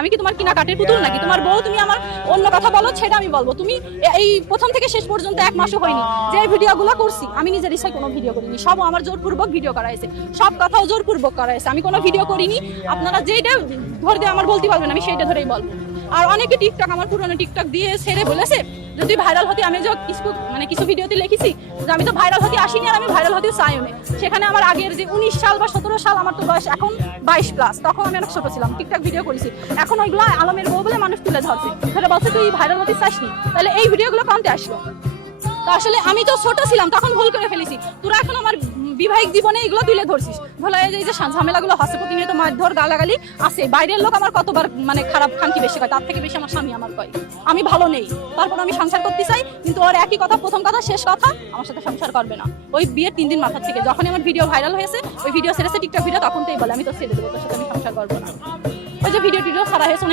আমি কি তোমার কিনা কাটের পুতুল নাকি? তোমার বউ, তুমি আমার অন্য কথা বলো, সেটা আমি বলবো। তুমি এই প্রথম থেকে শেষ পর্যন্ত 1 মাসও হয়নি যে ভিডিওগুলো করছি, আমি নিজের ইচ্ছায় কোনো ভিডিও করিনি, সব আমার জোরপূর্বক ভিডিও করা হয়েছে, সব কথাও জোরপূর্বক করা হয়েছে। আমি কোনো ভিডিও করিনি, আপনারা যেটা ধরে দিয়ে আমার বলতে পারবেন, আমি সেইটা ধরেই বলবো। আর অনেকে টিকটক, আমার পুরনো টিকটক দিয়ে ছেড়ে বলেছে যদি ভাইরাল হতে, আমি যে কিছু ভিডিওতে লিখেছি যে আমি তো ভাইরাল হতে আসিনি, আর আমি ভাইরাল হতে চাইও না। সেখানে আমার আগের যে 19 সাল বা 17 সাল, আমার তো বয়স এখন 22+, তখন আমি অনেক ছোট ছিলাম, টিকটক ভিডিও করেছি। এখন ওইগুলো আলমের বউ বলে মানুষ তুলে ধরছে, তাহলে বলছে তুই ভাইরাল হতে চাসনি, তাহলে এই ভিডিওগুলো কমতে আসলো। তো আসলে আমি তো ছোট ছিলাম, তখন ভুল করে ফেলেছি। তোরা এখন আমার বিবাহিক জীবনে এগুলো তুলে ধরছিস, ধরো এই যে ঝামেলাগুলো হচ্ছে, প্রতিনিয়ত মারধর গালাগালি আছে, বাইরের লোক আমার কতবার মানে খারাপ খানকি বেশি কয়, তার থেকে বেশি আমার স্বামী আমার কয় আমি ভালো নেই। তারপর আমি সংসার করতে চাই, কিন্তু ওর একই কথা, প্রথম কথা শেষ কথা, আমার সাথে সংসার করবে না। ওই বিয়ের 3 দিন মাথা থেকে যখন আমার ভিডিও ভাইরাল হয়েছে, ওই ভিডিও ছেড়েছে টিকটক ভিডিও, তখন তোই বলে আমি তো ছেড়ে দেবো, তোর সাথে আমি সংসার করবো না। ওই যে ভিডিও ছাড়া হয়েছে